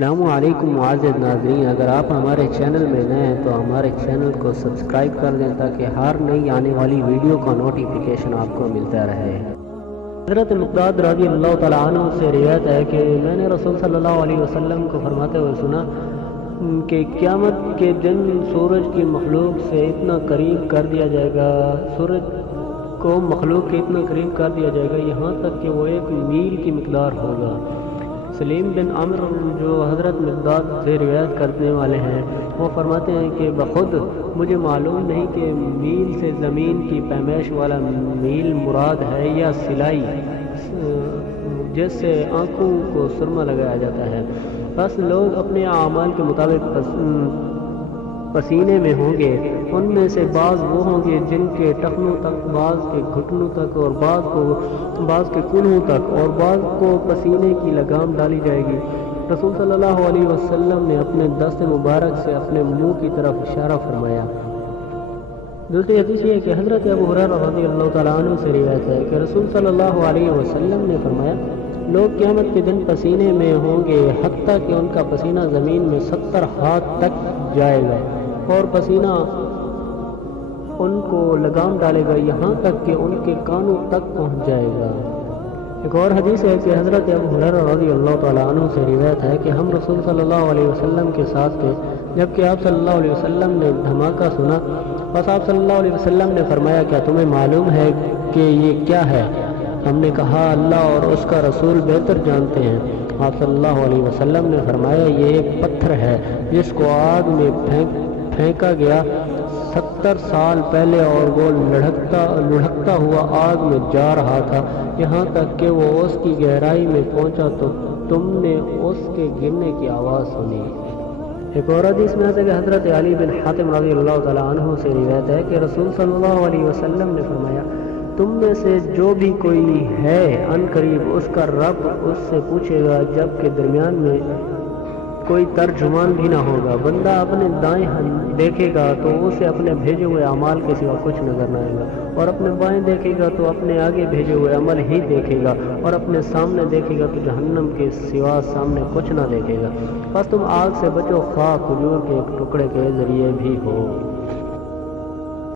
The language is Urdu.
السلام علیکم معزز ناظرین، اگر آپ ہمارے چینل میں نئے ہیں تو ہمارے چینل کو سبسکرائب کر دیں تاکہ ہر نئی آنے والی ویڈیو کا نوٹیفیکیشن آپ کو ملتا رہے۔ حضرت مقداد رضی اللہ تعالیٰ عنہ سے روایت ہے کہ میں نے رسول صلی اللہ علیہ وسلم کو فرماتے ہوئے سنا کہ قیامت کے دن سورج کی مخلوق سے اتنا قریب کر دیا جائے گا، سورج کو مخلوق کے اتنا قریب کر دیا جائے گا یہاں تک کہ وہ 1 میل کی مقدار ہوگا۔ سلیم بن عمر جو حضرت مقداد سے روایت کرنے والے ہیں وہ فرماتے ہیں کہ بخود مجھے معلوم نہیں کہ میل سے زمین کی پیمائش والا میل مراد ہے یا سلائی جس سے آنکھوں کو سرما لگایا جاتا ہے۔ بس لوگ اپنے اعمال کے مطابق پسینے میں ہوں گے، ان میں سے بعض وہ ہوں گے جن کے ٹخنوں تک، بعض کے گھٹنوں تک اور بعض کے کنھوں تک، اور بعض کو پسینے کی لگام ڈالی جائے گی۔ رسول صلی اللہ علیہ وسلم نے اپنے دست مبارک سے اپنے منہ کی طرف اشارہ فرمایا۔ دوسری حدیث یہ ہے کہ حضرت ابو ہریرہ رضی اللہ تعالیٰ عنہ سے روایت ہے کہ رسول صلی اللہ علیہ وسلم نے فرمایا، لوگ قیامت کے دن پسینے میں ہوں گے حتیٰ کہ ان کا پسینہ زمین میں 70 ہاتھ تک جائے گا اور پسینہ ان کو لگام ڈالے گا یہاں تک کہ ان کے کانوں تک پہنچ جائے گا۔ ایک اور حدیث ہے کہ حضرت ابو ہریرہ رضی اللہ تعالیٰ عنہ سے روایت ہے کہ ہم رسول صلی اللہ علیہ وسلم کے ساتھ تھے جبکہ آپ صلی اللہ علیہ وسلم نے دھماکہ سنا، بس آپ صلی اللہ علیہ وسلم نے فرمایا، کیا تمہیں معلوم ہے کہ یہ کیا ہے؟ ہم نے کہا، اللہ اور اس کا رسول بہتر جانتے ہیں۔ آپ صلی اللہ علیہ وسلم نے فرمایا، یہ ایک پتھر ہے جس کو آگ میں پھینکا گیا 70 سال پہلے اور وہ لڑھکتا ہوا آگ میں جا رہا تھا یہاں تک کہ وہ اس کی گہرائی میں پہنچا تو تم نے اس کے گرنے کی آواز سنی۔ ایک اور حدیث میں سے کہ حضرت علی بن حاتم رضی اللہ تعالیٰ عنہ سے روایت ہے کہ رسول صلی اللہ علیہ وسلم نے فرمایا، تم میں سے جو بھی کوئی ہے ان قریب اس کا رب اس سے پوچھے گا جب کہ درمیان میں کوئی ترجمان بھی نہ ہوگا۔ بندہ اپنے دائیں دیکھے گا تو اسے اپنے بھیجے ہوئے اعمال کے سوا کچھ نظر نہ آئے گا، اور اپنے بائیں دیکھے گا تو اپنے آگے بھیجے ہوئے عمل ہی دیکھے گا، اور اپنے سامنے دیکھے گا تو جہنم کے سوا سامنے کچھ نہ دیکھے گا۔ بس تم آگ سے بچو، خواہ کھجور کے ایک ٹکڑے کے ذریعے بھی ہو۔